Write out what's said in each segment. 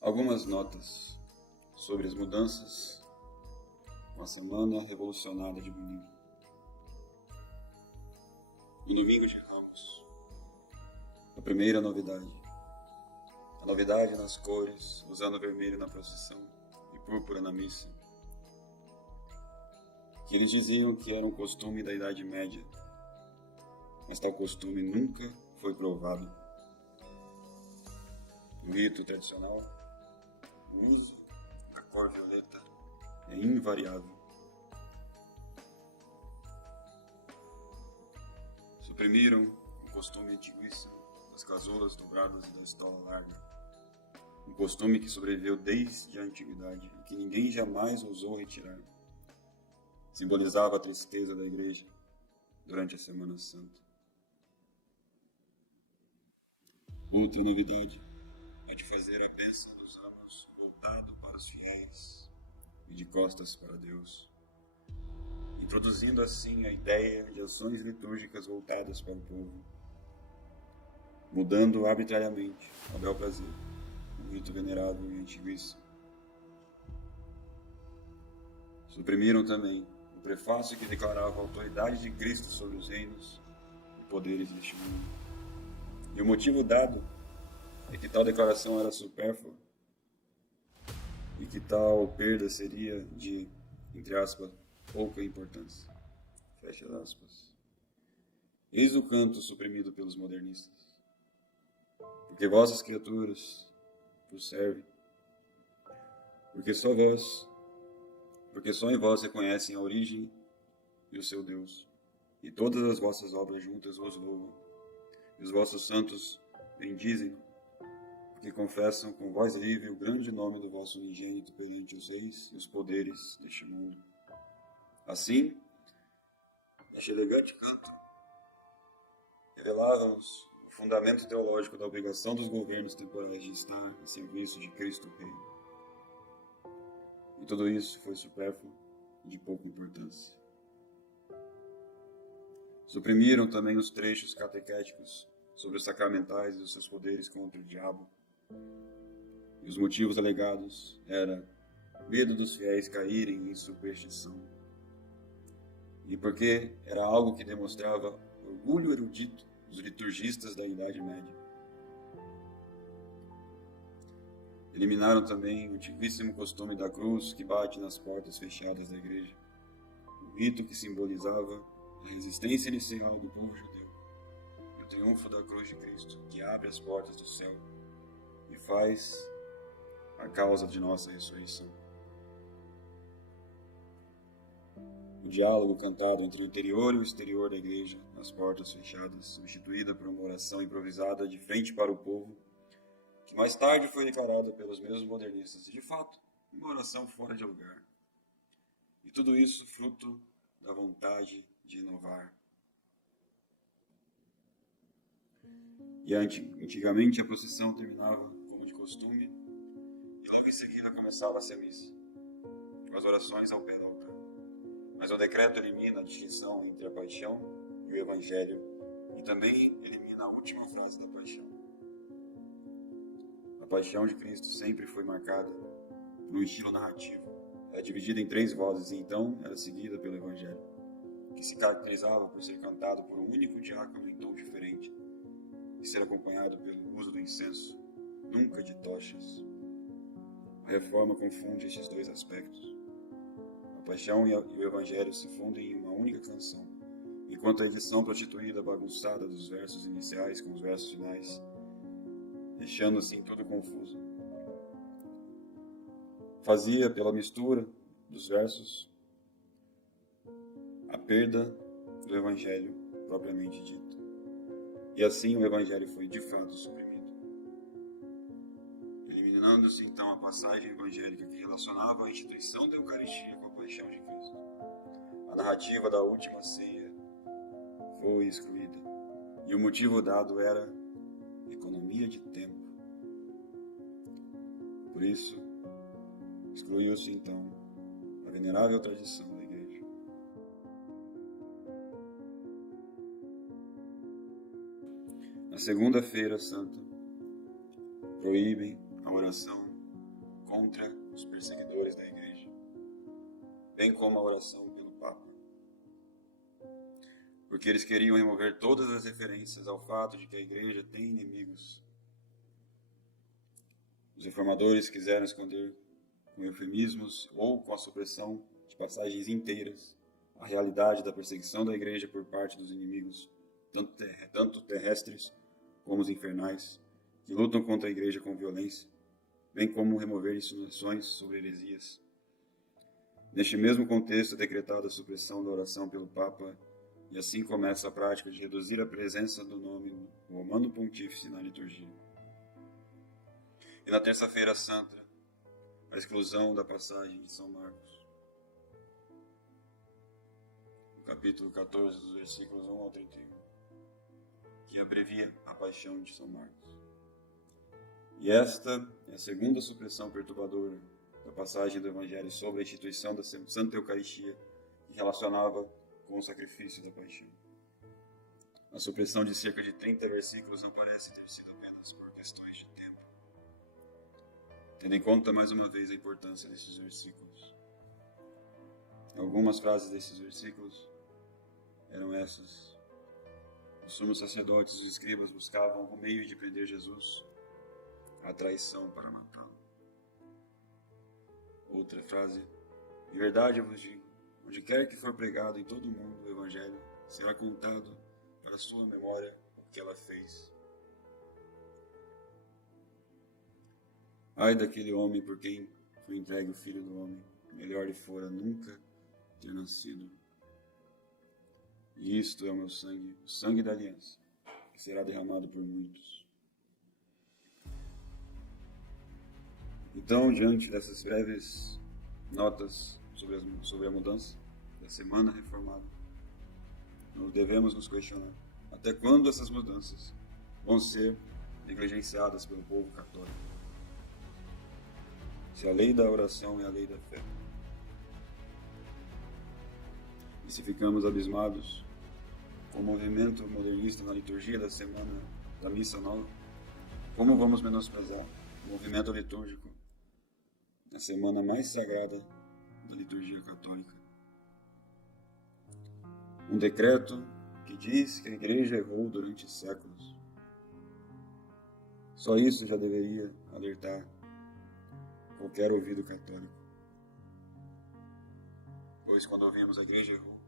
Algumas notas sobre as mudanças com a Semana Revolucionária de Bonito. No domingo de Ramos, a primeira novidade. A novidade nas cores, usando vermelho na procissão e púrpura na missa. Que eles diziam que era um costume da Idade Média, mas tal costume nunca foi provado. No rito tradicional, o uso da cor violeta é invariável. Suprimiram um costume antiguíssimo das casulas dobradas e da estola larga. Um costume que sobreviveu desde a antiguidade e que ninguém jamais ousou retirar. Simbolizava a tristeza da igreja durante a Semana Santa. Outra novidade é de fazer a bênção dos ramos voltado para os fiéis e de costas para Deus, introduzindo assim a ideia de ações litúrgicas voltadas para o povo, mudando arbitrariamente, a bel prazer, um rito venerável e antiguíssimo. Suprimiram também o prefácio que declarava a autoridade de Cristo sobre os reinos e poderes deste mundo. E o motivo dado é que tal declaração era supérflua e que tal perda seria de, entre aspas, pouca importância. Fecha aspas. Eis o canto suprimido pelos modernistas. Porque vossas criaturas vos servem, porque só em vós reconhecem a origem e o seu Deus, e todas as vossas obras juntas vos louvam, e os vossos santos bendizem, porque confessam com voz livre o grande nome do vosso unigênito perante os reis e os poderes deste mundo. Assim, este elegante canto revelava-nos o fundamento teológico da obrigação dos governos temporais de estar em serviço de Cristo Rei. E tudo isso foi supérfluo e de pouca importância. Suprimiram também os trechos catequéticos sobre os sacramentais e os seus poderes contra o diabo. E os motivos alegados era medo dos fiéis caírem em superstição. E porque era algo que demonstrava orgulho erudito dos liturgistas da Idade Média. Eliminaram também o antiguíssimo costume da cruz que bate nas portas fechadas da igreja, um rito que simbolizava a resistência inicial do povo judeu e o triunfo da cruz de Cristo, que abre as portas do céu e faz a causa de nossa ressurreição. O diálogo cantado entre o interior e o exterior da igreja, nas portas fechadas, substituída por uma oração improvisada de frente para o povo, que mais tarde foi declarada pelos mesmos modernistas, e de fato, uma oração fora de lugar. E tudo isso fruto da vontade de inovar. E antigamente a procissão terminava, como de costume, e logo em seguida começava-se a missa, com as orações ao pé do altar. Mas o decreto elimina a distinção entre a paixão e o evangelho, e também elimina a última frase da paixão. A paixão de Cristo sempre foi marcada por um estilo narrativo. Era dividida em 3 vozes e então era seguida pelo evangelho, que se caracterizava por ser cantado por um único diácono em tom diferente e ser acompanhado pelo uso do incenso, nunca de tochas. A reforma confunde estes 2 aspectos. A paixão e o evangelho se fundem em uma única canção, enquanto a edição prostituída bagunçada dos versos iniciais com os versos finais, deixando assim tudo confuso, fazia, pela mistura dos versos, a perda do evangelho propriamente dito. E assim o evangelho foi de fato suprimido, eliminando-se então a passagem evangélica que relacionava a instituição da Eucaristia com a paixão de Cristo. A narrativa da última ceia foi excluída, e o motivo dado era economia de tempo. Por isso, excluiu-se então a venerável tradição da igreja. Na segunda-feira santa, proíbem a oração contra os perseguidores da Igreja, bem como a oração pelo Papa, porque eles queriam remover todas as referências ao fato de que a Igreja tem inimigos. Os reformadores quiseram esconder com eufemismos ou com a supressão de passagens inteiras a realidade da perseguição da Igreja por parte dos inimigos, tanto terrestres como os infernais, que lutam contra a Igreja com violência, bem como remover insinuações sobre heresias. Neste mesmo contexto é decretada a supressão da oração pelo Papa, e assim começa a prática de reduzir a presença do nome Romano Pontífice na liturgia. E na Terça-feira Santa, a exclusão da passagem de São Marcos, no capítulo 14, dos versículos 1 ao 31, que abrevia a paixão de São Marcos. E esta é a segunda supressão perturbadora da passagem do Evangelho sobre a instituição da Santa Eucaristia, que relacionava com o sacrifício da paixão. A supressão de cerca de 30 versículos não parece ter sido apenas por questões de tempo, tendo em conta mais uma vez a importância desses versículos. Algumas frases desses versículos eram essas: os sumos sacerdotes e os escribas buscavam o meio de prender Jesus, a traição para matá-lo. Outra frase: em verdade eu vos digo, onde quer que for pregado em todo o mundo o Evangelho, será contado para sua memória o que ela fez. Ai daquele homem por quem foi entregue o Filho do Homem, melhor lhe fora nunca ter nascido. E isto é o meu sangue, o sangue da aliança, que será derramado por muitos. Então, diante dessas breves notas sobre a mudança da Semana Reformada, nós devemos nos questionar: até quando essas mudanças vão ser negligenciadas pelo povo católico? Se a lei da oração é a lei da fé, e se ficamos abismados com o movimento modernista na liturgia da semana da Missa Nova, como vamos menosprezar o movimento litúrgico na semana mais sagrada da liturgia católica? Um decreto que diz que a Igreja errou durante séculos. Só isso já deveria alertar qualquer ouvido católico. Pois quando ouvimos a Igreja errou,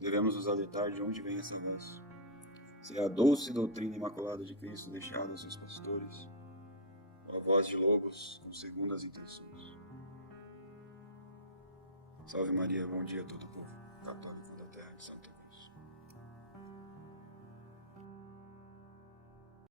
devemos nos alertar de onde vem essa voz. Se é a doce doutrina imaculada de Cristo deixada aos seus pastores, ou a voz de lobos com segundas intenções. Salve Maria, bom dia a todo o povo católico.